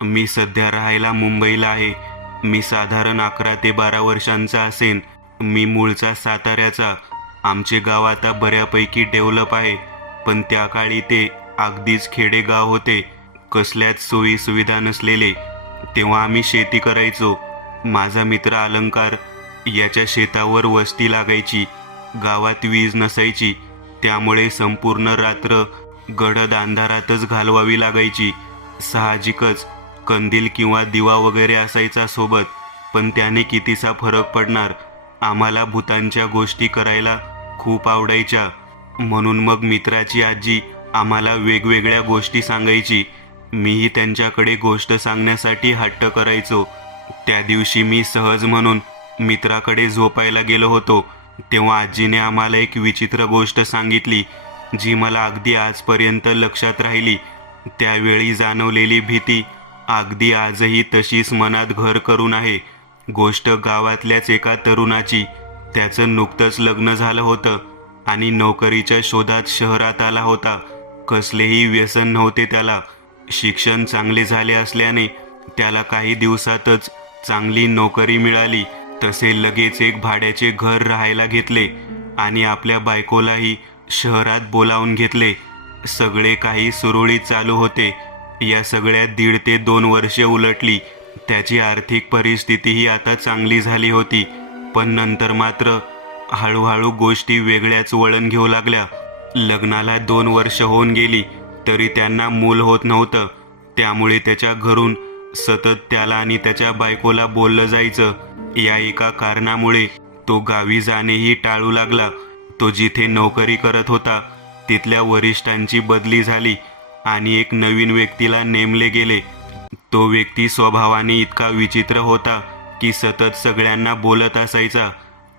मी सध्या राहायला मुंबईला आहे. मी साधारण 11 ते 12 वर्षांचा असेन. मी मूळचा साताऱ्याचा. आमचे गाव आता बऱ्यापैकी डेव्हलप आहे, पण त्या काळी ते अगदीच खेडेगाव होते, कसल्याच सोयीसुविधा नसलेले. तेव्हा आम्ही शेती करायचो. माझा मित्र अलंकार याच्या शेतावर वस्ती लागायची. गावात वीज नसायची, त्यामुळे संपूर्ण रात्र गडद अंधारातच घालवावी लागायची. साहजिकच कंदील किंवा दिवा वगैरे असायचा सोबत, पण त्याने कितीसा फरक पडणार. आम्हाला भूतांच्या गोष्टी करायला खूप आवडायच्या, म्हणून मग मित्राची आजी आम्हाला वेगवेगळ्या गोष्टी सांगायची. मीही त्यांच्याकडे गोष्ट सांगण्यासाठी हट्ट करायचो. त्या दिवशी मी सहज म्हणून मित्राकडे झोपायला गेलो होतो, तेव्हा आजीने आम्हाला एक विचित्र गोष्ट सांगितली, जी मला अगदी आजपर्यंत लक्षात राहिली. त्यावेळी जाणवलेली भीती अगदी आजही तशीच मनात घर करून आहे. गोष्ट गावातल्याच एका तरुणाची. त्याचं नुकतंच लग्न झालं होतं आणि नोकरीच्या शोधात शहरात आला होता. कसलेही व्यसन नव्हते त्याला. शिक्षण चांगले झाले असल्याने त्याला काही दिवसातच चांगली नोकरी मिळाली. तसे लगेच एक भाड्याचे घर राहायला घेतले आणि आपल्या बायकोलाही शहरात बोलावून घेतले. सगळे काही सुरळीत चालू होते. या सगळ्यात 1.5 ते 2 वर्षे उलटली. त्याची आर्थिक परिस्थितीही आता चांगली झाली होती, पण नंतर मात्र हळूहळू गोष्टी वेगळ्याच वळण घेऊ लागल्या. लग्नाला 2 वर्ष होऊन गेली तरी त्यांना मूल होत नव्हतं. त्यामुळे त्याच्या घरून सतत त्याला आणि त्याच्या बायकोला बोललं जायचं. या एका कारणामुळे तो गावी जाणेही टाळू लागला. तो जिथे नोकरी करत होता तिथल्या वरिष्ठांची बदली झाली आणि एक नवीन व्यक्तीला नेमले गेले. तो व्यक्ती स्वभावाने इतका विचित्र होता की सतत सगळ्यांना बोलत असायचा.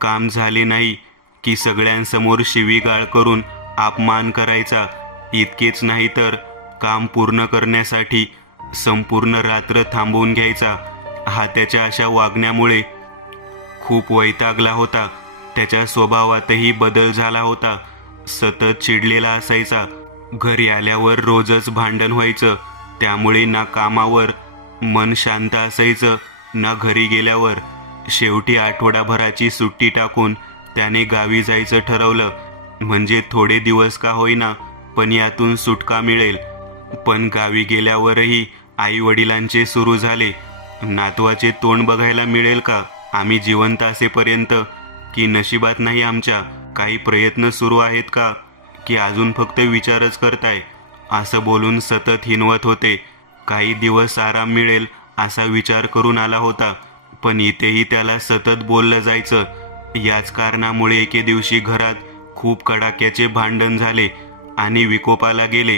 काम झाले नाही की सगळ्यांसमोर शिवीगाळ करून अपमान करायचा. इतकेच नाही तर काम पूर्ण करण्यासाठी संपूर्ण रात्र थांबवून घ्यायचा. हा त्याच्या अशा वागण्यामुळे खूप वैतागला होता. त्याच्या स्वभावातही बदल झाला होता. सतत चिडलेला असायचा. घरी आल्यावर रोजच भांडण व्हायचं. त्यामुळे ना कामावर मन शांत असायचं ना घरी गेल्यावर. शेवटी आठवडाभराची सुट्टी टाकून त्याने गावी जायचं ठरवलं, म्हणजे थोडे दिवस का होईना पण यातून सुटका मिळेल. पण गावी गेल्यावरही आई वडिलांचे सुरू झाले, नातवाचे तोंड बघायला मिळेल का आम्ही जिवंत असेपर्यंत, की नशिबात नाही आमच्या. काही प्रयत्न सुरू आहेत का, की अजून फक्त विचारच करताय. असं बोलून सतत हिणवत होते. काही दिवस आराम मिळेल असा विचार करून आला होता, पण इथेही त्याला सतत बोललं जायचं. याच कारणामुळे एके दिवशी घरात खूप कडाक्याचे भांडण झाले आणि विकोपाला गेले.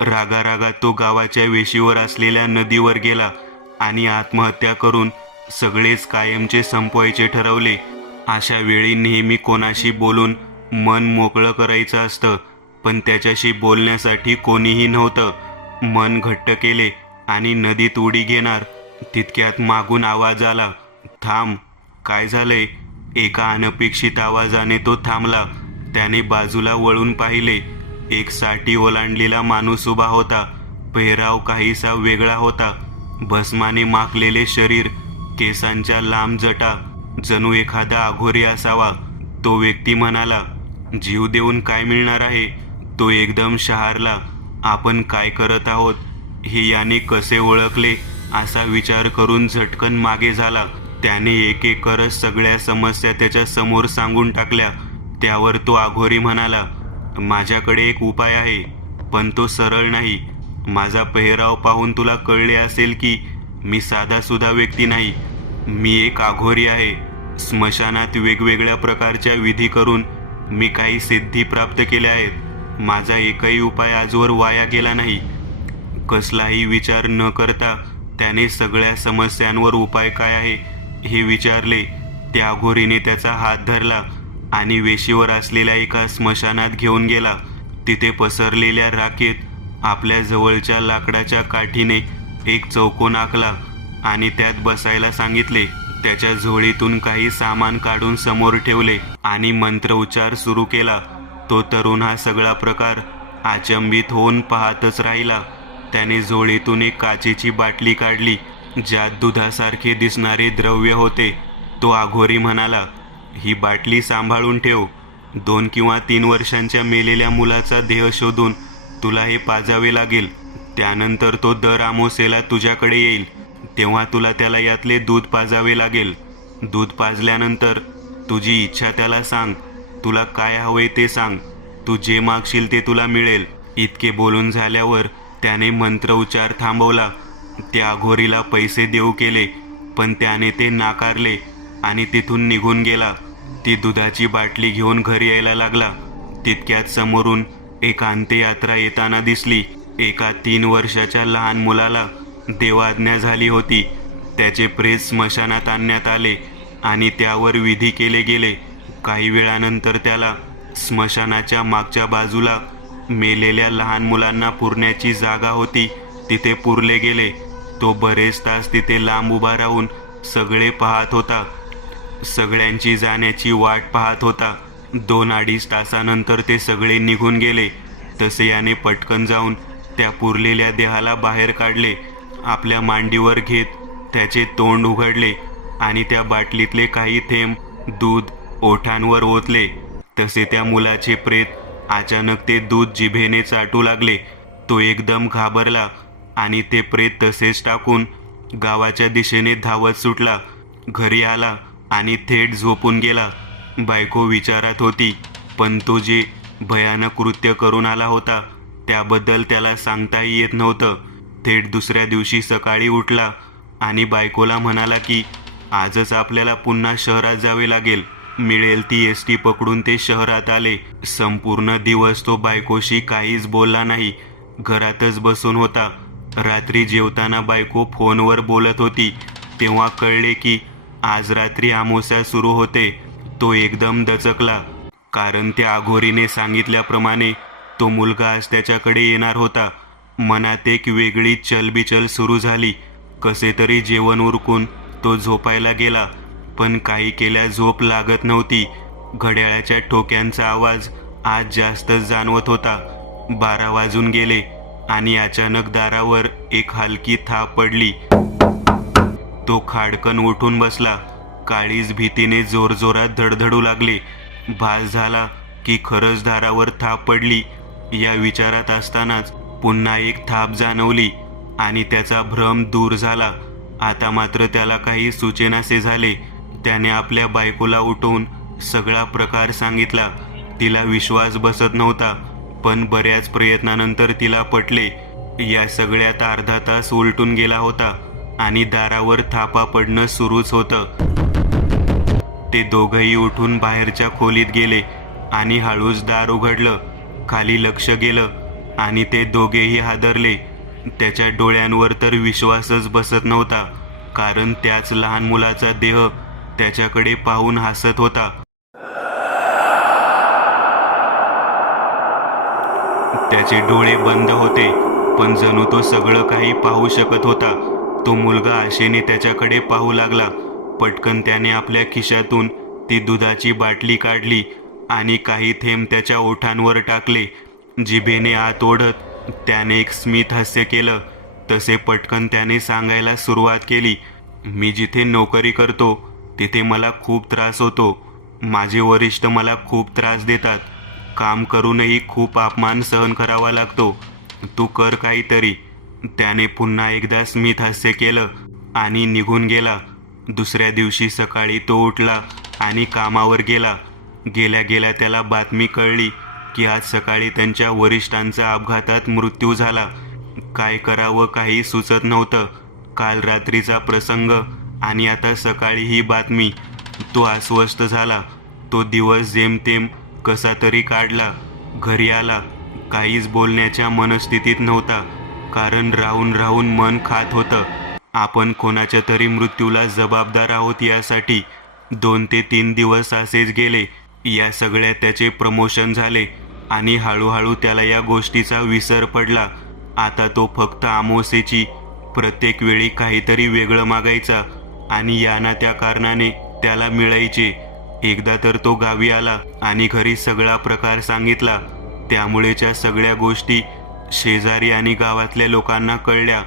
रागारागात तो गावाच्या वेशीवर असलेल्या नदीवर गेला आणि आत्महत्या करून सगळेच कायमचे संपवायचे ठरवले. अशा वेळी नेहमी कोणाशी बोलून मन मोकळं करायचं असतं, पण त्याच्याशी बोलण्यासाठी कोणीही नव्हतं. मन घट्ट केले आणि नदीत उडी घेणार तितक्यात मागून आवाज आला, थांब. काय झालंय? एका अनपेक्षित आवाजाने तो थांबला. त्याने बाजूला वळून पाहिले. एक साठी ओलांडलेला माणूस उभा होता. पेहराव काहीसा वेगळा होता. भस्माने माखलेले शरीर, केसांच्या लांब जटा, जणू एखादा अघोरी असावा. तो व्यक्ती म्हणाला, जीव देऊन काय मिळणार आहे? तो एकदम शहारला. आपण काय करत आहोत हे याने कसे ओळखले असा विचार करून झटकन मागे झाला. त्याने एक एक करत सगळ्या समस्या त्याच्या समोर सांगून टाकल्या. त्यावर तो अघोरी म्हणाला, माझ्याकडे एक उपाय आहे, पण तो सरळ नाही. माझा पेहराव पाहून तुला कळले असेल की मी साधासुधा व्यक्ती नाही. मी एक अघोरी आहे. स्मशानात वेगवेगळ्या प्रकारच्या विधी करून मी काही सिद्धी प्राप्त केल्या आहेत. माझा एकही उपाय आजवर वाया गेला नाही. कसलाही विचार न करता त्याने सगळ्या समस्यांवर उपाय काय आहे हे विचारले. त्या अघोरीने त्याचा हात धरला आणि वेशीवर असलेल्या एका स्मशानात घेऊन गेला. तिथे पसरलेल्या राखेत आपल्या जवळच्या लाकडाच्या काठीने एक चौकोन आखला आणि त्यात बसायला सांगितले. त्याच्या झोळीतून काही सामान काढून समोर ठेवले आणि मंत्रोच्चार सुरू केला. तो तरुण हा सगळा प्रकार अचंबित होऊन पाहतच राहिला. त्याने झोळीतून एक काचेची बाटली काढली ज्यात दुधासारखे दिसणारे द्रव्य होते. तो आघोरी म्हणाला, ही बाटली सांभाळून ठेव. 2 किंवा 3 वर्षांच्या मेलेल्या मुलाचा देह शोधून तुला हे पाजावे लागेल. त्यानंतर तो दर अमावास्येला तुझ्याकडे येईल. तेव्हा तुला त्याला यातले दूध पाजावे लागेल. दूध पाजल्यानंतर तुझी इच्छा त्याला सांग. तुला काय हवे ते सांग. तू जे मागशील ते तुला मिळेल. इतके बोलून झाल्यावर त्याने मंत्रोच्चार थांबवला. त्या अघोरीला पैसे देऊ केले, पण त्याने ते नाकारले आणि तिथून निघून गेला. ती दुधाची बाटली घेऊन घरी यायला लागला. तितक्यात समोरून एक अंत्ययात्रा येताना दिसली. एका 3 वर्षाच्या लहान मुलाला देवाज्ञा झाली होती. त्याचे प्रेत स्मशानात आणण्यात आले आणि त्यावर विधी केले गेले. काही वेळानंतर त्याला स्मशानाच्या मागच्या बाजूला मेलेल्या लहान मुलांना पुरण्याची जागा होती, तिथे पुरले गेले. तो बरेच तास तिथे लांब उभा राहून सगळे पाहत होता. सगळ्यांची जाण्याची वाट पाहत होता. 2-2.5 तासानंतर ते सगळे निघून गेले. तसे याने पटकन जाऊन त्या पुरलेल्या देहाला बाहेर काढले. आपल्या मांडीवर घेत त्याचे तोंड उघडले आणि त्या बाटलीतले काही थेंब दूध ओठांवर ओतले. तसे त्या मुलाचे प्रेत अचानक ते दूध जिभेने चाटू लागले. तो एकदम घाबरला आणि ते प्रेत तसेच टाकून गावाच्या दिशेने धावत सुटला. घरी आला आणि थेट झोपून गेला. बायको विचारात होती, पण तो जे भयानक कृत्य करून आला होता त्याबद्दल त्याला सांगताही येत नव्हतं. थेट दुसऱ्या दिवशी सकाळी उठला आणि बायकोला म्हणाला की आजच आपल्याला पुन्हा शहरात जावे लागेल. मिळेल ती एसटी पकडून ते शहरात आले. संपूर्ण दिवस तो बायकोशी काहीच बोलला नाही, घरातच बसून होता. रात्री जेवताना बायको फोनवर बोलत होती तेव्हा कळले की आज रात्री अमावस्या सुरू होते. तो एकदम दचकला, कारण त्या अघोरीने सांगितल्याप्रमाणे तो मुलगा आज त्याच्याकडे येणार होता. मनात एक वेगळी चलबिचल सुरू झाली. कसे तरी जेवण उरकून तो झोपायला गेला, पण काही केल्या झोप लागत नव्हती. घड्याळाच्या ठोक्यांचा आवाज आज जास्तच जाणवत होता. 12 वाजून गेले आणि अचानक दारावर एक हलकी थाप पडली. तो खाडकन उठून बसला. काळीज भीतीने जोरजोरात धडधडू लागले. भास झाला की खरंच दारावर थाप पडली. या विचारात असतानाच पुन्हा एक थाप जाणवली आणि त्याचा भ्रम दूर झाला. आता मात्र त्याला काही सुचेनासे झाले. त्याने आपल्या बायकोला उठवून सगळा प्रकार सांगितला. तिला विश्वास बसत नव्हता, पण बऱ्याच प्रयत्नानंतर तिला पटले. या सगळ्यात अर्धा तास उलटून गेला होता आणि दारावर थापा पडणं सुरूच होतं. ते दोघंही उठून बाहेरच्या खोलीत गेले आणि हळूच दार उघडलं. खाली लक्ष गेलं आणि ते दोघेही हादरले. त्याच्या डोळ्यांवर तर विश्वासच बसत नव्हता, कारण त्याच लहान मुलाचा देह त्याच्याकडे पाहून हसत होता. त्याचे डोळे बंद होते, पण जणू तो सगळं काही पाहू शकत होता. तो मुलगा आशेने त्याच्याकडे पाहू लागला. पटकन त्याने आपल्या खिशातून ती दुधाची बाटली काढली आणि काही थेंब त्याच्या ओठांवर टाकले. जिभेने आत ओढत त्याने एक स्मित हास्य केलं. तसे पटकन त्याने सांगायला सुरुवात केली, मी जिथे नोकरी करतो तिथे मला खूप त्रास होतो. माझे वरिष्ठ मला खूप त्रास देतात. काम करूनही खूप अपमान सहन करावा लागतो. तू कर काहीतरी. त्याने पुन्हा एकदा स्मित हास्य केलं आणि निघून गेला. दुसऱ्या दिवशी सकाळी तो उठला आणि कामावर गेला. गेल्या गेल्या त्याला बातमी कळली की आज सकाळी त्यांच्या वरिष्ठांचा अपघातात मृत्यू झाला. काय करावं काही सुचत नव्हतं. काल रात्रीचा प्रसंग आणि आता सकाळी ही बातमी. तो अस्वस्थ झाला. तो दिवस जेमतेम कसा तरी काढला. घरी आला. काहीच बोलण्याच्या मनस्थितीत नव्हता, कारण राहून राहून मन खात होतं. आपण कोणाच्या तरी मृत्यूला जबाबदार आहोत यासाठी. 2 ते 3 दिवस असेच गेले. या सगळ्यात त्याचे प्रमोशन झाले आणि हळूहळू त्याला या गोष्टीचा विसर पडला. आता तो फक्त अमावस्येची प्रत्येक वेळी काहीतरी वेगळं मागायचा आणि या ना त्या कारणाने त्याला मिळायचे. एकदा तर तो गावी आला आणि घरी सगळा प्रकार सांगितला. त्यामुळेच्या सगळ्या गोष्टी शेजारी आणि गावातल्या लोकांना कळल्या.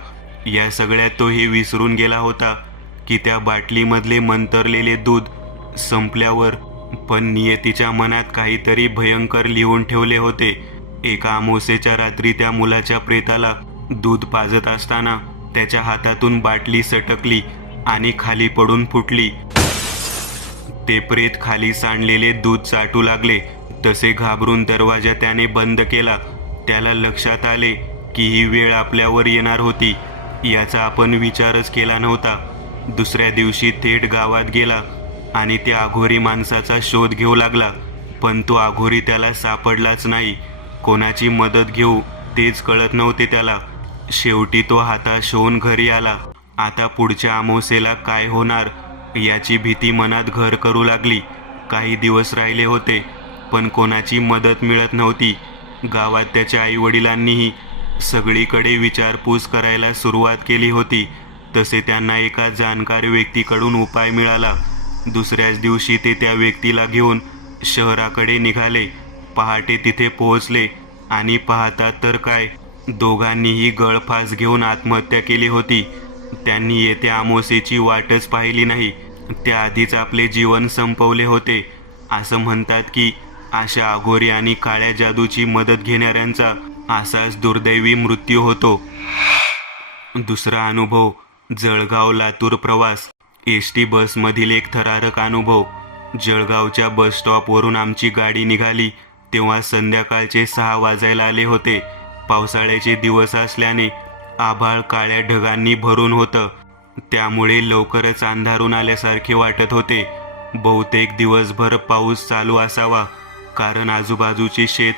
या सगळ्यात तो हे विसरून गेला होता की त्या बाटलीमधले मंतरलेले दूध संपल्यावर पण नियतीच्या मनात काहीतरी भयंकर लिहून ठेवले होते. एका अमावस्येच्या रात्री त्या मुलाच्या प्रेताला दूध पाजत असताना त्याच्या हातातून बाटली सटकली आणि खाली पडून फुटली. ते प्रेत खाली सांडलेले दूध चाटू लागले. तसे घाबरून दरवाजा त्याने बंद केला. त्याला लक्षात आले की ही वेळ आपल्यावर येणार होती. याचा आपण विचारच केला नव्हता. दुसऱ्या दिवशी थेट गावात गेला आणि त्या अघोरी माणसाचा शोध घेऊ लागला. पण तो अघोरी त्याला सापडलाच नाही. कोणाची मदत घेऊ तेच कळत नव्हते त्याला. शेवटी तो हताश होऊन घरी आला. आता पुढच्या अमावस्येला काय होणार याची भीती मनात घर करू लागली. काही दिवस राहिले होते पण कोणाची मदत मिळत नव्हती. गावात त्याच्या आईवडिलांनीही सगळीकडे विचारपूस करायला सुरुवात केली होती. तसे त्यांना एका जाणकार व्यक्तीकडून उपाय मिळाला. दुसऱ्याच दिवशी ते त्या व्यक्तीला घेऊन शहराकडे निघाले. पहाटे तिथे पोहोचले आणि पाहतात तर काय, दोघांनीही गळफास घेऊन आत्महत्या केली होती. त्यांनी येत्या अमावस्येची वाटच पाहिली नाही. त्याआधीच आपले जीवन संपवले होते. असं म्हणतात की अशा अघोरी आणि काळ्या जादूची मदत घेणाऱ्यांचा असाच दुर्दैवी मृत्यू होतो. दुसरा अनुभव, जळगाव लातूर प्रवास. एस.टी. बसमधील एक थरारक अनुभव. जळगावच्या बस स्टॉपवरून आमची गाडी निघाली तेव्हा संध्याकाळचे 6 वाजायला आले होते. पावसाळ्याचे दिवस असल्याने आभाळ काळ्या ढगांनी भरून होतं. त्यामुळे लवकरच अंधारून आल्यासारखे वाटत होते. बहुतेक दिवसभर पाऊस चालू असावा, कारण आजूबाजूची शेत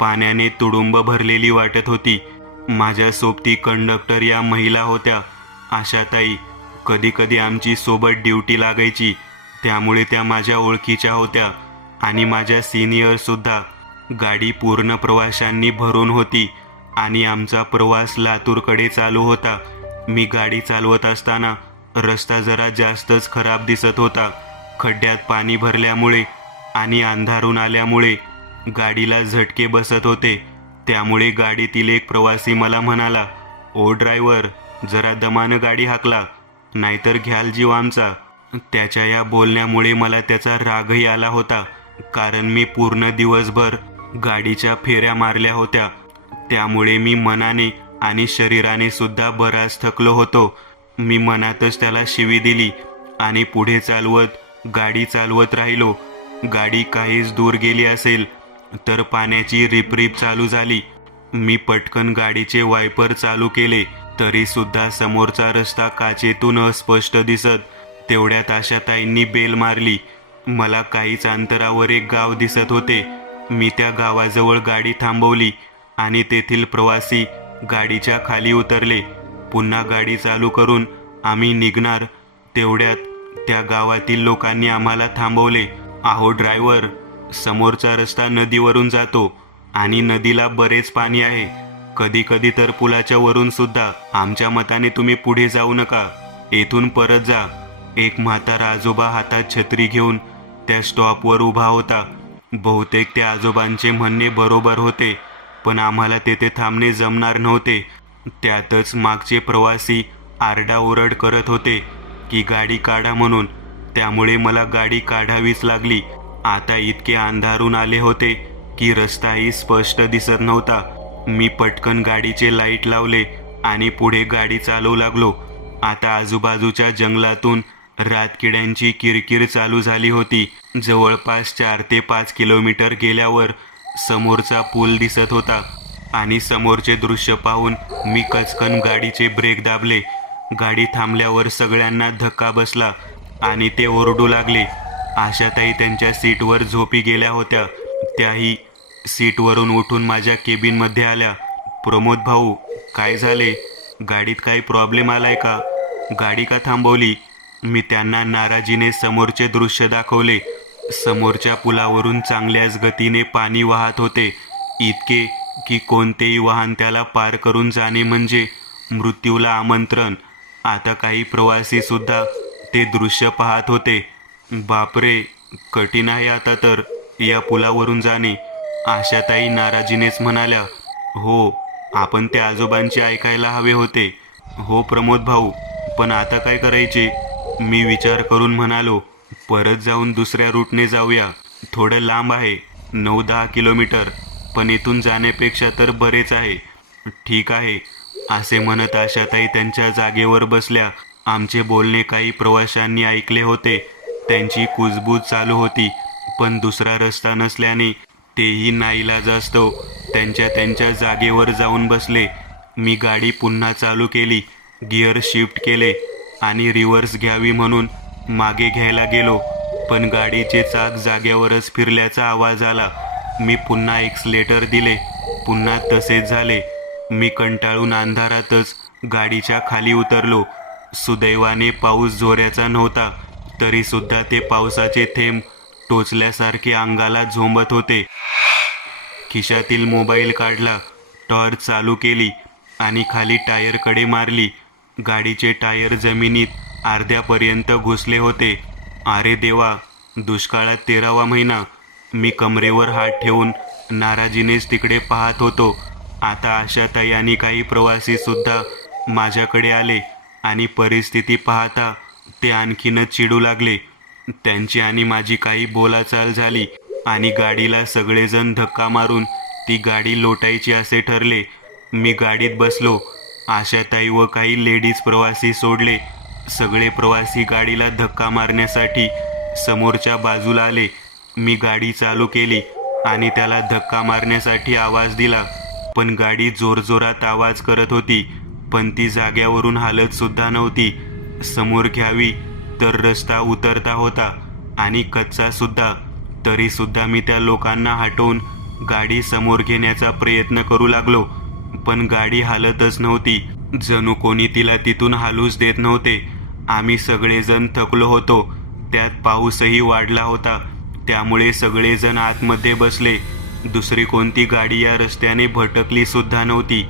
पाण्याने तुडुंब भरलेली वाटत होती. माझ्या सोबती कंडक्टर या महिला होत्या, आशाताई. कधीकधी आमची सोबत ड्युटी लागायची, त्यामुळे त्या माझ्या ओळखीच्या होत्या. आणि माझ्या सिनियरसुद्धा. गाडी पूर्ण प्रवाशांनी भरून होती आणि आमचा प्रवास लातूरकडे चालू होता. मी गाडी चालवत असताना रस्ता जरा जास्तच खराब दिसत होता. खड्ड्यात पाणी भरल्यामुळे आणि अंधारून आल्यामुळे गाडीला झटके बसत होते. त्यामुळे गाडीतील एक प्रवासी मला म्हणाला, "ओ ड्रायव्हर, जरा दमानं गाडी हाकला, नाहीतर घ्याल जीव आमचा." त्याच्या या बोलण्यामुळे मला त्याचा रागही आला होता, कारण मी पूर्ण दिवसभर गाडीच्या फेऱ्या मारल्या होत्या. त्यामुळे मी मनाने आणि शरीराने सुद्धा बराच थकलो होतो. मी मनातच त्याला शिवी दिली आणि पुढे गाडी चालवत राहिलो. गाडी काहीच दूर गेली असेल तर पाण्याची रिपरिप चालू झाली. मी पटकन गाडीचे वायपर चालू केले, तरी सुद्धा समोरचा रस्ता काचेतून अस्पष्ट दिसत. तेवढ्यात आशाताईंनी बेल मारली. मला काहीच अंतरावर एक गाव दिसत होते. मी त्या गावाजवळ गाडी थांबवली आणि तेथील प्रवासी गाडीच्या खाली उतरले. पुन्हा गाडी चालू करून आम्ही निघणार तेवढ्यात त्या गावातील लोकांनी आम्हाला थांबवले. "अहो ड्रायव्हर, समोरचा रस्ता नदीवरून जातो आणि नदीला बरेच पाणी आहे. कधी कधी तर पुलाच्या वरून सुद्धा. आमच्या मताने तुम्ही पुढे जाऊ नका, येथून परत जा." एक म्हातारा आजोबा हातात छत्री घेऊन त्या स्टॉपवर उभा होता. बहुतेक त्या आजोबांचे म्हणणे बरोबर होते, पण आम्हाला तेथे थांबणे जमणार नव्हते. त्यातच मागचे प्रवासी आरडाओरड करत होते की गाडी काढा म्हणून. त्यामुळे मला गाडी काढावीच लागली. आता इतके अंधारून आले होते की रस्ताही स्पष्ट दिसत नव्हता. मी पटकन गाडीचे लाईट लावले आणि पुढे गाडी चालवू लागलो. आता आजूबाजूच्या जंगलातून रातकिड्यांची किरकिर चालू झाली होती. जवळपास 4 ते 5 किलोमीटर गेल्यावर समोरचा पूल दिसत होता आणि समोरचे दृश्य पाहून मी कचकन गाडीचे ब्रेक दाबले. गाडी थांबल्यावर सगळ्यांना धक्का बसला आणि ते ओरडू लागले. आशाताई त्यांच्या सीटवर झोपी गेल्या होत्या. त्याही सीटवरून उठून माझ्या केबिनमध्ये आल्या. "प्रमोद भाऊ, काय झाले? गाडीत काही प्रॉब्लेम आलाय का? गाडी का थांबवली?" मी त्यांना नाराजीने समोरचे दृश्य दाखवले. समोरच्या पुलावरून चांगल्याच गतीने पाणी वाहत होते, इतके की कोणतेही वाहन त्याला पार करून जाणे म्हणजे मृत्यूला आमंत्रण. आता काही प्रवासी सुद्धा ते दृश्य पाहत होते. "बापरे, कठीण आहे आता तर या पुलावरून जाणे." आशाताई नाराजीनेच म्हणाल्या. "हो, आपण त्या आजोबांचे ऐकायला हवे होते. हो प्रमोद भाऊ, पण आता काय करायचे? मी विचार करून म्हणालो, परत जाऊन दुसऱ्या रूटने जाऊया. थोडं लांब आहे, 9-10 किलोमीटर, पण इथून जाण्यापेक्षा तर बरेच आहे. ठीक आहे, असे म्हणत आशाताई त्यांच्या जागेवर बसल्या. आमचे बोलणे काही प्रवाशांनी ऐकले होते. त्यांची कुजबूज चालू होती, पण दुसरा रस्ता नसल्याने तेही नाईलाजास्तव त्यांच्या त्यांच्या जागेवर जाऊन बसले. मी गाडी पुन्हा चालू केली, गिअर शिफ्ट केले आणि रिव्हर्स घ्यावी म्हणून मागे घ्यायला गेलो, पण गाडीचे चाक जाग्यावरच फिरल्याचा आवाज आला. मी पुन्हा एक्सलेटर दिले, पुन्हा तसेच झाले. मी कंटाळून अंधारातच गाडीच्या खाली उतरलो. सुदैवाने पाऊस जोराचा नव्हता, तरीसुद्धा ते पावसाचे थेंब टोचल्यासारखे अंगाला झोंबत होते. खिशातील मोबाईल काढला, टॉर्च चालू केली आणि खाली टायरकडे मारली. गाडीचे टायर जमिनीत अर्ध्यापर्यंत घुसले होते. अरे देवा, दुष्काळात 13वा महिना. मी कमरेवर हात ठेवून नाराजीनेच तिकडे पाहत होतो. आता आशाताई आणि काही प्रवासीसुद्धा माझ्याकडे आले आणि परिस्थिती पाहता ते आणखीनच चिडू लागले. त्यांची आणि माझी काही बोलाचाल झाली आणि गाडीला सगळेजण धक्का मारून ती गाडी लोटायची असे ठरले. मी गाडीत बसलो. आशाताई व काही लेडीज प्रवासी सोडले. सगळे प्रवासी गाडीला धक्का मारण्यासाठी समोरच्या बाजूला आले. मी गाडी चालू केली आणि त्याला धक्का मारण्यासाठी आवाज दिला, पण गाडी जोरजोरात आवाज करत होती, पण ती जाग्यावरून हालतसुद्धा नव्हती. समोर घ्यावी तर रस्ता उतरता होता आणि कच्चासुद्धा. तरीसुद्धा मी त्या लोकांना हटवून गाडी समोर घेण्याचा प्रयत्न करू लागलो, पण गाडी हालतच नव्हती. जणू कोणी तिला तिथून हालूच देत नव्हते. आम्ही सगळेजण थकलो होतो. त्यात पाऊसही वाढला होता, त्यामुळे सगळेजण आतमध्ये बसले. दुसरी कोणती गाडी या रस्त्याने भटकली सुद्धा नव्हती.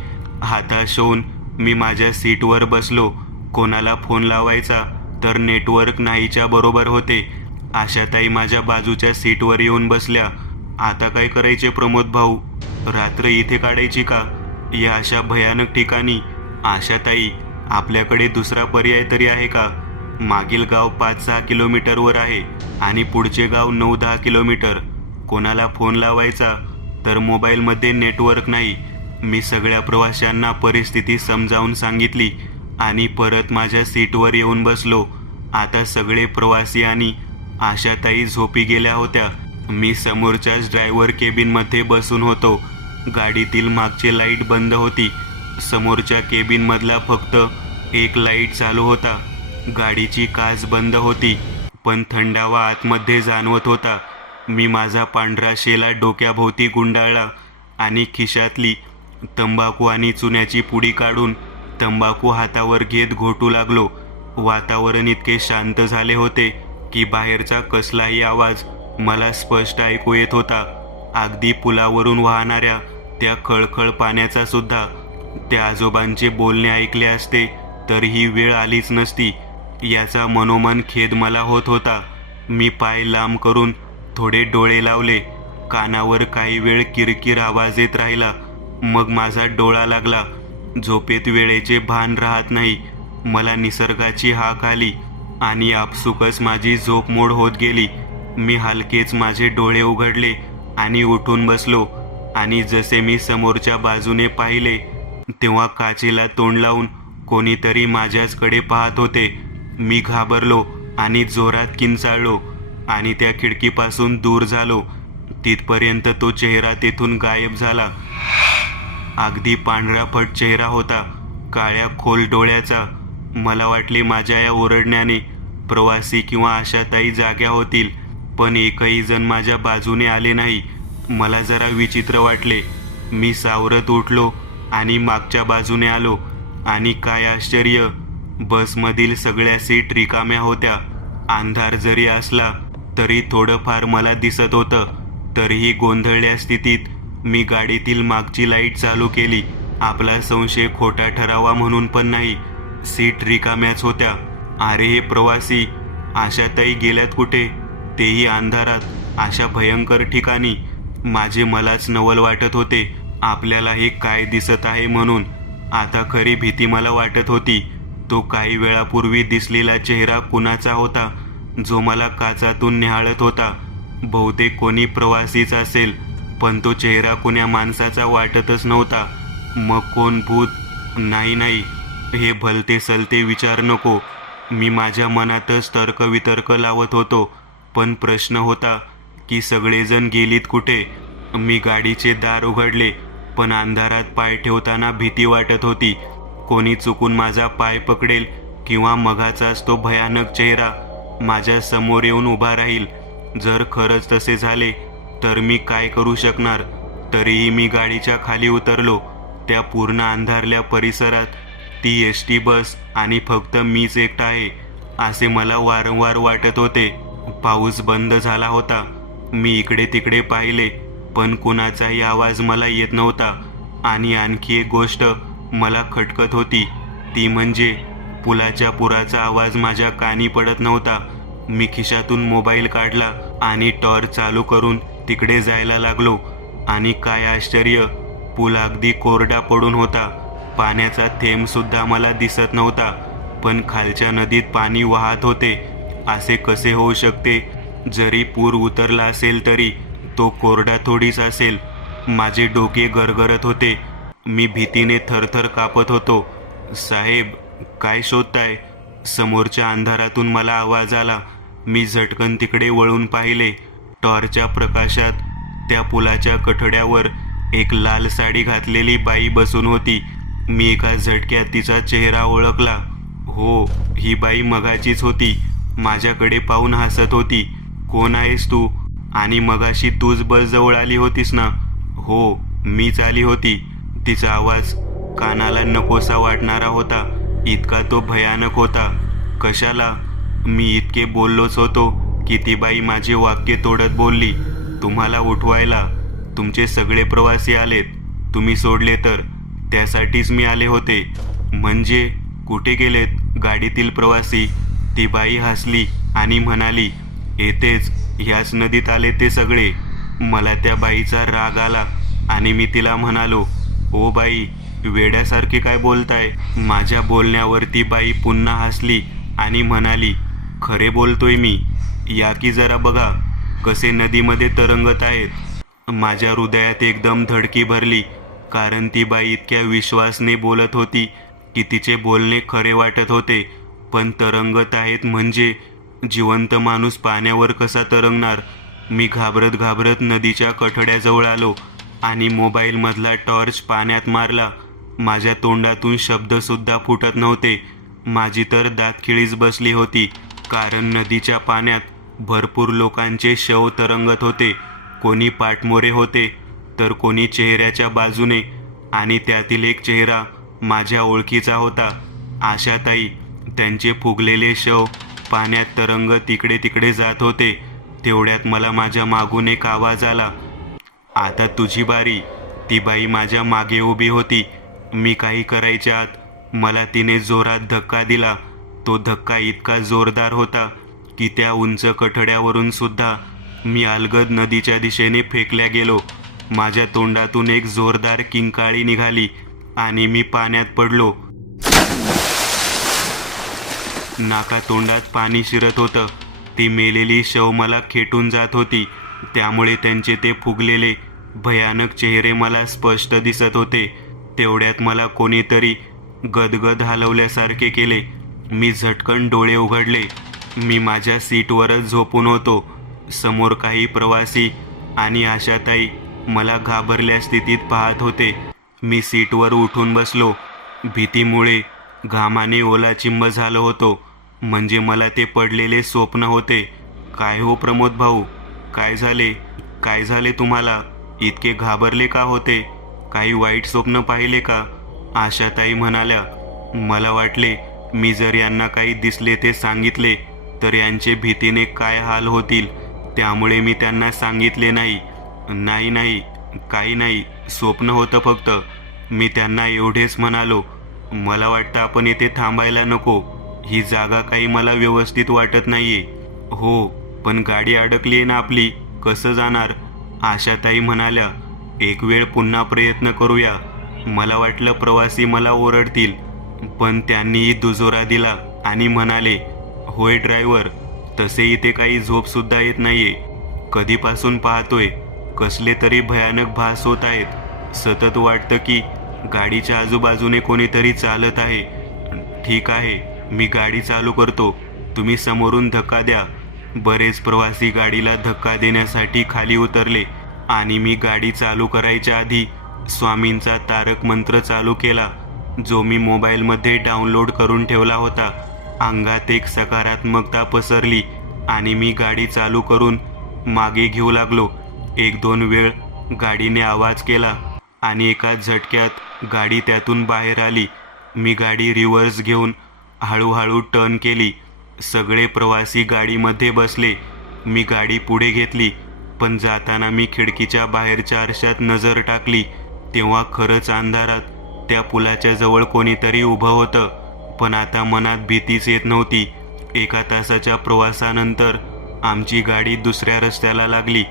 हताश होऊन मी माझ्या सीटवर बसलो. कोणाला फोन लावायचा तर नेटवर्क नाहीच्या बरोबर होते. आशाताई माझ्या बाजूच्या सीटवर येऊन बसल्या. आता काय करायचे प्रमोद भाऊ? रात्र इथे काढायची का, या अशा भयानक ठिकाणी? आशाताई, आपल्याकडे दुसरा पर्याय तरी आहे का? मागील गाव 5-6 किलोमीटरवर आहे आणि पुढचे गाव 9-10 किलोमीटर. कोणाला फोन लावायचा तर मोबाईलमध्ये नेटवर्क नाही. मी सगळ्या प्रवाशांना परिस्थिती समजावून सांगितली आणि परत माझ्या सीटवर येऊन बसलो. आता सगळे प्रवासी आणि आशाताई झोपी गेल्या होत्या. मी समोरच्याच ड्रायव्हर केबिनमध्ये बसून होतो. गाडीतील मागचे लाईट बंद होती. समोरच्या केबिनमधला फक्त एक लाईट चालू होता. गाडीची काच बंद होती, पण थंडावा आतमध्ये जाणवत होता. मी माझा पांढरा शेला डोक्याभोवती गुंडाळला आणि खिशातली तंबाखू आणि चुन्याची पुडी काढून तंबाखू हातावर घेत घोटू लागलो. वातावरण इतके शांत झाले होते की बाहेरचा कसलाही आवाज मला स्पष्ट ऐकू येत होता. अगदी पुलावरून वाहणाऱ्या त्या खळखळ पाण्याचा सुद्धा. त्या आजोबांचे बोलणे ऐकले असते तर ही वेळ आलीच नसती, याचा मनोमन खेद मला होत होता. मी पाय लांब करून थोडे डोळे लावले. कानावर काही वेळ किरकिर आवाज येत राहिला. मग माझा डोळा लागला. झोपेत वेळेचे भान राहत नाही. मला निसर्गाची हाक आली आणि आपसुकच माझी झोप मोड होत गेली. मी हलकेच माझे डोळे उघडले आणि उठून बसलो आणि जसे मी समोरच्या बाजूने पाहिले तेव्हा काचेला तोंड लावून कोणीतरी माझ्याचकडे पाहत होते. मी घाबरलो आणि जोरात किंचाळलो आणि त्या खिडकीपासून दूर झालो. तिथपर्यंत तो चेहरा तेथून गायब झाला. अगदी पांढराफट चेहरा होता, काळ्या खोल डोळ्याचा. मला वाटले माझ्या या ओरडण्याने प्रवासी किंवा आशाताई जाग्या होतील, पण एकही जण माझ्या बाजूने आले नाही. मला जरा विचित्र वाटले. मी सावरत उठलो आणि मागच्या बाजूने आलो आणि काय आश्चर्य, बसमधील सगळ्या सीट रिकाम्या होत्या. अंधार जरी असला तरी थोडंफार मला दिसत होतं. तरीही गोंधळल्या स्थितीत मी गाडीतील मागची लाईट चालू केली. आपला संशय खोटा ठरावा म्हणून पण नाही, सीट रिकाम्याच होत्या. अरे हे प्रवासी, आशाताई गेल्यात कुठे, तेही अंधारात, अशा भयंकर ठिकाणी? माझे मलाच नवल वाटत होते. आपल्याला हे काय दिसत आहे म्हणून. आता खरी भीती मला वाटत होती. तो काही वेळापूर्वी दिसलेला चेहरा कुणाचा होता जो मला काचातून निहाळत होता. बहुतेक कोणी प्रवासीच असेल, पण तो चेहरा कोण्या माणसाचा वाटतच नव्हता. मग कोण भूत? नाही नाही, हे भलते सलते विचार नको. मी माझ्या मनातच तर्कवितर्क लावत होतो. पण प्रश्न होता की सगळेजण गेलीत कुठे. मी गाडीचे दार उघडले, पण अंधारात पाय ठेवताना भीती वाटत होती. कोणी चुकून माझा पाय पकडेल किंवा मगाचाच तो भयानक चेहरा माझ्या समोर येऊन उभा राहील. जर खरंच तसे झाले तर मी काय करू शकणार. तरीही मी गाडीच्या खाली उतरलो. त्या पूर्ण अंधारल्या परिसरात ती एसटी बस आणि फक्त मीच एकटा आहे असे मला वारंवार वाटत होते. पाऊस बंद झाला होता. मी इकडे तिकडे पाहिले, पण कुणाचाही आवाज मला येत नव्हता. आणि आणखी एक गोष्ट मला खटकत होती, ती म्हणजे पुलाच्या पुराचा आवाज माझ्या कानी पडत नव्हता. मी खिशातून मोबाईल काढला आणि टॉर्च चालू करून तिकडे जायला लागलो. आणि काय आश्चर्य, पूल अगदी कोरडा पडून होता. पाण्याचा थेंब सुद्धा मला दिसत नव्हता. पण खालच्या नदीत पाणी वाहत होते. असे कसे होऊ शकते? जरी पूर उतरला असेल तरी तो कोरडा थोडीच असेल. माझे डोके गरगरत होते. मी भीतीने थरथर कापत होतो. साहेब, काय शोधताय? समोरच्या अंधारातून मला आवाज आला. मी झटकन तिकडे वळून पाहिले. टॉर्चच्या प्रकाशात त्या पुलाच्या कठड्यावर एक लाल साडी घातलेली बाई बसून होती. मी एका झटक्यात तिचा चेहरा ओळखला. हो, ही बाई मगाचीच होती. माझ्याकडे पाहून हसत होती. कोण आहेस तू? आणि मगाशी तूच बस जवळ आली होतीस ना? हो, मीच आली होती. तिचा आवाज कानाला नकोसा वाटणारा होता. इतका तो भयानक होता. कशाला? मी इतके बोललोच होतो की ती बाई माझे वाक्य तोडत बोलली. तुम्हाला उठवायला. तुमचे सगळे प्रवासी आलेत. तुम्ही सोडले तर त्यासाठीच मी आले होते. म्हणजे कुठे गेलेत गाडीतील प्रवासी? ती बाई हसली आणि म्हणाली, येतेच, ह्याच नदीत आले ते सगळे. मला त्या बाईचा राग आला आणि मी तिला म्हणालो, ओ बाई, वेड्यासारखे काय बोलताय? माझ्या बोलण्यावर ती बाई पुन्हा हसली आणि म्हणाली, खरे बोलतोय मी. या की जरा बघा कसे नदीमध्ये तरंगत आहेत. माझ्या हृदयात एकदम धडकी भरली, कारण ती बाई इतक्या विश्वासाने बोलत होती की तिचे बोलणे खरे वाटत होते. पण तरंगत आहेत म्हणजे जिवंत माणूस पाण्यावर कसा तरंगणार? मी घाबरत घाबरत नदीच्या कठड्याजवळ आलो आणि मोबाईलमधला टॉर्च पाण्यात मारला. माझ्या तोंडातून शब्दसुद्धा फुटत नव्हते. माझी तर दातखिळीच बसली होती, कारण नदीच्या पाण्यात भरपूर लोकांचे शव तरंगत होते. कोणी पाठमोरे होते तर कोणी चेहऱ्याच्या बाजूने, आणि त्यातील एक चेहरा माझ्या ओळखीचा होता. आशाताई. त्यांचे फुगलेले शव पाण्यात तरंगत इकडे तिकडे जात होते. तेवढ्यात मला माझ्या मागून एक आवाज आला, आता तुझी बारी. ती बाई माझ्या मागे उभी होती. मी काही करायच्या आत मला तिने जोरात धक्का दिला. तो धक्का इतका जोरदार होता की त्या उंच कठड्यावरून सुद्धा मी अलगद नदीच्या दिशेने फेकल्या गेलो. माझ्या तोंडातून एक जोरदार किंकाळी निघाली आणि मी पाण्यात पडलो. नाकातोंडात पाणी शिरत होतं. ती मेलेली शव मला खेटून जात होती. त्यामुळे त्यांचे ते फुगलेले भयानक चेहरे मला स्पष्ट दिसत होते. तेवढ्यात मला कोणीतरी गदगद हलवल्यासारखे केले. मी झटकन डोळे उघडले. मी माझ्या सीटवरच झोपून होतो. समोर काही प्रवासी आणि आशाताई मला घाबरल्या स्थितीत पाहत होते. मी सीटवर उठून बसलो. भीतीमुळे घामाने ओलाचिंब झालो होतो. म्हणजे मला ते पडलेले स्वप्न होते. काय हो प्रमोद भाऊ, काय झाले? काय झाले तुम्हाला? इतके घाबरले का होते? काही वाईट स्वप्न पाहिले का? आशाताई म्हणाल्या. मला वाटले मी जर यांना काही दिसले ते सांगितले तर यांचे भीतीने काय हाल होतील. त्यामुळे मी त्यांना सांगितले नाही. नाही नाही, काही नाही, स्वप्न होतं फक्त. मी त्यांना एवढेच म्हणालो. मला वाटतं आपण येथे थांबायला नको. ही जागा काही मला व्यवस्थित वाटत नाहीये. हो, पण गाडी अडकली आहे ना आपली, कसं जाणार? आशाताई म्हणाल्या. एक वेळ पुन्हा प्रयत्न करूया. मला वाटलं प्रवासी मला ओरडतील, पण त्यांनीही दुजोरा दिला आणि म्हणाले, होय ड्रायव्हर, तसे इथे काही झोपसुद्धा येत नाहीये. कधीपासून पाहतोय, कसले तरी भयानक भास होत आहेत. सतत वाटतं की गाडीच्या आजूबाजूने कोणीतरी चालत आहे. ठीक आहे, मी गाडी चालू करतो, तुम्ही समोरून धक्का द्या. बरेच प्रवासी गाडीला धक्का देण्यासाठी खाली उतरले आणि मी गाडी चालू करायच्या आधी स्वामींचा तारक मंत्र चालू केला, जो मी मोबाईलमध्ये डाउनलोड करून ठेवला होता. अंगात एक सकारात्मकता पसरली आणि मी गाडी चालू करून मागे घेऊ लागलो. 1-2 वेळ गाडीने आवाज केला आणि एका झटक्यात गाडी त्यातून बाहेर आली. मी गाडी रिव्हर्स घेऊन हळूहळू टर्न केली. सगळे प्रवासी गाडीमध्ये बसले. मी गाडी पुढे घेतली, पण जाताना मी खिडकीच्या बाहेरच्या आरशात नजर टाकली, तेव्हा खरंच अंधारात त्या पुलाच्या जवळ कोणीतरी उभं होतं. पण आता मनात भीतीच येत नव्हती. 1 तासाच्या प्रवासानंतर आमची गाडी दुसऱ्या रस्त्याला लागली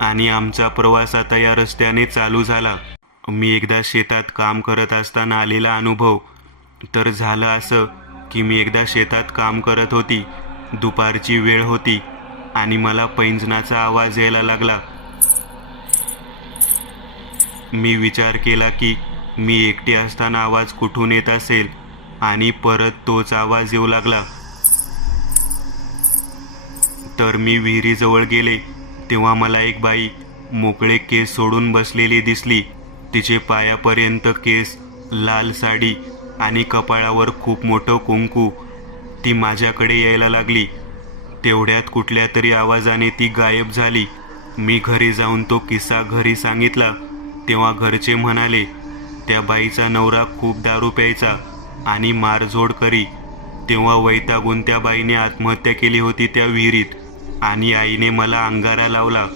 आणि आमचा प्रवास आता या रस्त्याने चालू झाला. मी एकदा शेतात काम करत असताना आलेला अनुभव. तर झालं असं की मी एकदा शेतात काम करत होती. दुपारची वेळ होती आणि मला पैंजणाचा आवाज यायला लागला. मी विचार केला की मी एकटी असताना आवाज कुठून येत असेल आणि परत तोच आवाज येऊ लागला. तर मी विहिरीजवळ गेले, तेव्हा मला एक बाई मोकळे केस सोडून बसलेली दिसली. तिचे पायापर्यंत केस, लाल साडी आणि कपाळावर खूप मोठं कुंकू. ती माझ्याकडे यायला लागली. तेवढ्यात कुठल्या तरी आवाजाने ती गायब झाली. मी घरी जाऊन तो किस्सा घरी सांगितला, तेव्हा घरचे म्हणाले, त्या बाईचा नवरा खूप दारू प्यायचा आणि मारझोड करी. तेव्हा वैतागून त्या बाईने आत्महत्या केली होती त्या विहिरीत. आणि आईने मला अंगारा लावला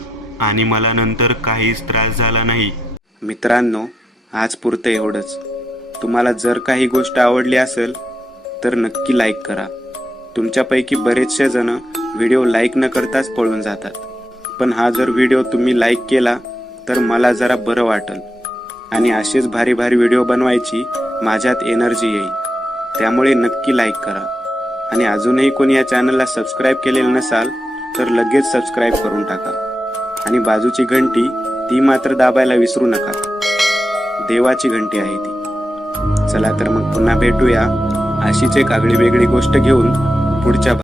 आणि मला नंतर काहीच त्रास झाला नाही. मित्रांनो, आज पुरतं एवढंच. तुम्हाला जर काही गोष्ट आवडली असेल तर नक्की लाईक करा. तुमच्यापैकी बरेचसे जण व्हिडिओ लाईक न करताच पळून जातात, पण हा जर व्हिडिओ तुम्ही लाईक केला तर मला जरा बरं वाटेल आणि असेच भारी भारी व्हिडिओ बनवायची माझ्यात एनर्जी येईल. त्यामुळे नक्की लाईक करा. आणि अजूनही कोणी या चॅनलला सबस्क्राईब केलेलं नसाल तर लगेच सबस्क्राईब करून टाका. आणि बाजूची घंटी ती मात्र दाबायला विसरू नका. देवाची घंटी आहे ती. चला तर मग पुन्हा भेटूया अशीच एक आगळी वेगळी गोष्ट घेऊन पुढच्या